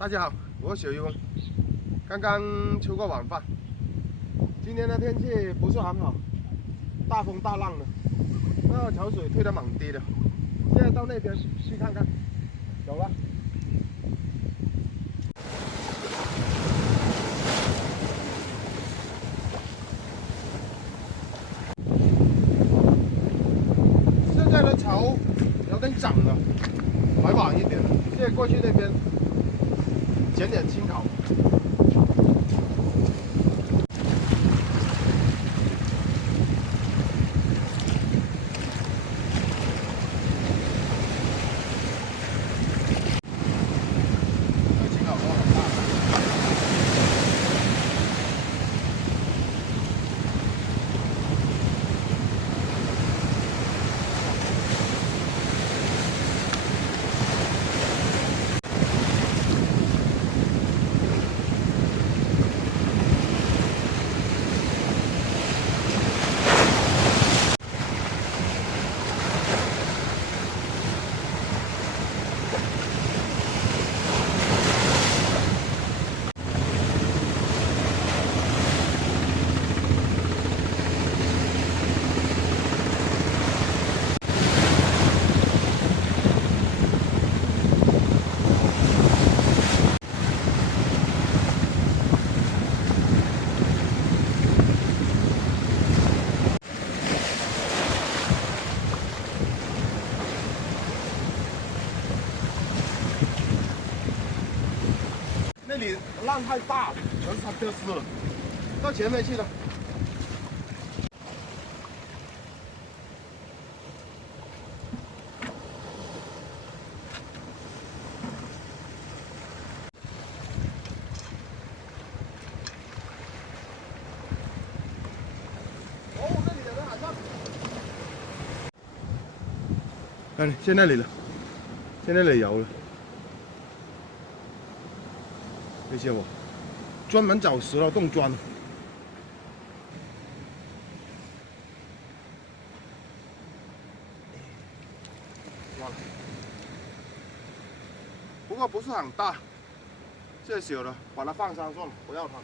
大家好，我是小渔翁，刚刚吃过晚饭。今天的天气不是很好，大风大浪的，那个潮水退得蛮低的。现在到那边去看看，走了。现在的潮有点涨了，还晚一点。现在过去那边捡点青草。那里浪太大，全是丢失了，到前面去了。哦，那里有人海上。看，现在里了，现在里有了。这些我专门找石头洞钻。完了，不过不是很大，这小的把它放上算了，不要它。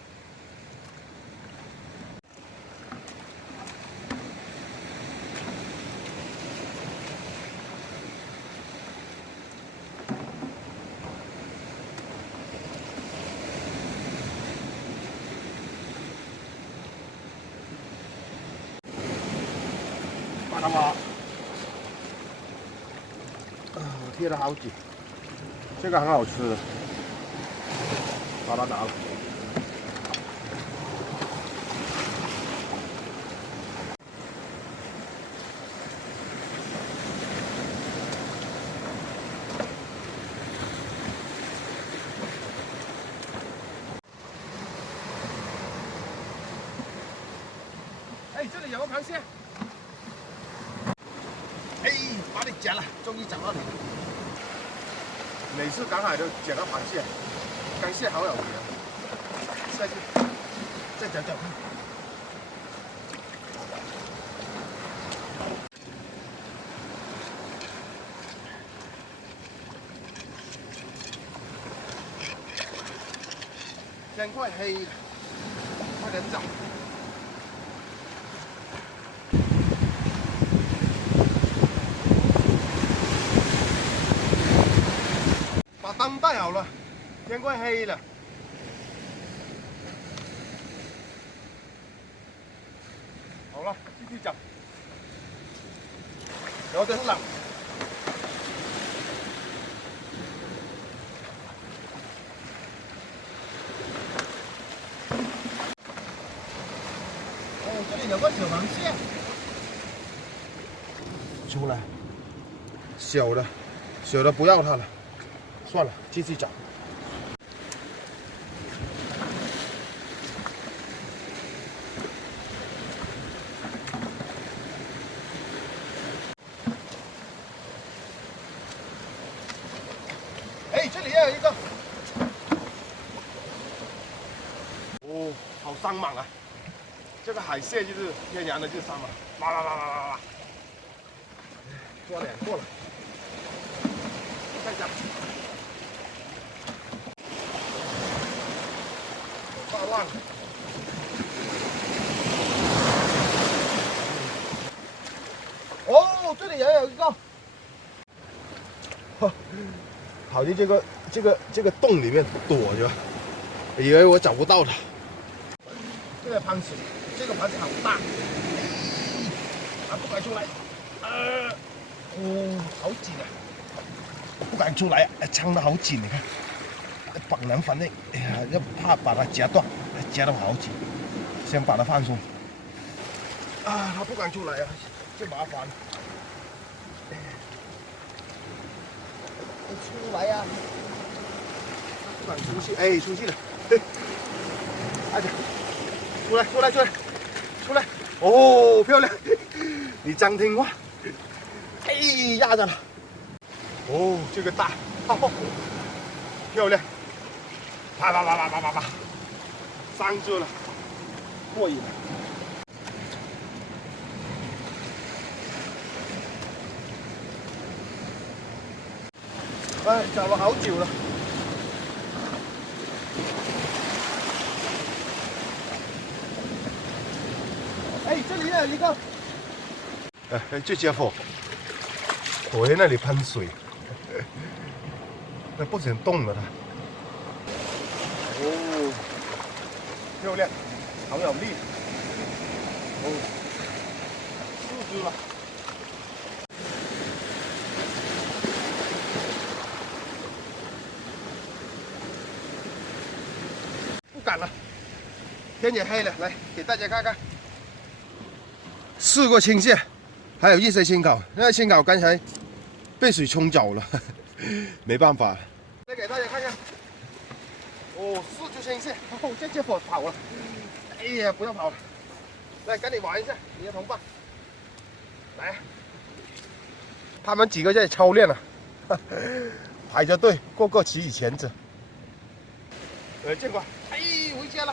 把它挖，我贴了好几，这个很好吃的，把它拿了。哎，这里有个螃蟹。哎，把你捡了，终于捡到你了。每次赶海都捡到螃蟹，螃蟹好有名。下去，再捡捡看。天快黑了，快点找。把灯带好了，天快黑了。好了，继续找。有点冷。哦，这里有个小螃蟹。出来，小的不要它了。算了，继续找。哎，这里也有一个。哦，好生猛啊！这个海蟹就是天然的，就是生猛，哇！多了，再讲。浪。哦，这里也有一个，跑进这个洞里面躲着，以为我找不到它。这个螃蟹，这个螃蟹好大，不敢出来，好紧啊，不敢出来，撑得好紧，你看，绑人反正，哎呀，要怕把它夹断，夹得好紧，先把它放松。它不敢出来啊，就麻烦了。出来呀！不敢出去，哎，出去了，快点，出来！哦，漂亮！你真听话，哎，压着了。哦，这个大，漂亮！啪，上住了，过瘾了。哎，找了好久了。哎，这里有一个。这家伙，我在那里喷水，那不想动了它。哦，漂亮，好有力。哦，4只了。不敢了，天也黑了，来给大家看看。4个青蟹，还有一些青口。那青口刚才被水冲走了，没办法。再给大家看看，哦，4只青蟹，哦，这家伙跑了。哎呀，不要跑了，来跟你玩一下，你的同伴。来，他们几个在操练了，排着队，个个骑以前子。见过，哎，回家了，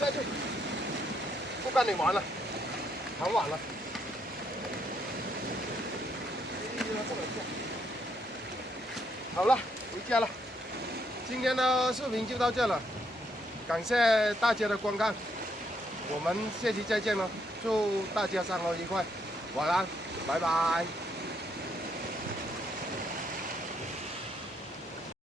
下去，不跟你玩了，很晚了。好了，回家了。今天的视频就到这了，感谢大家的观看，我们下期再见了，祝大家生活愉快，晚安，拜拜。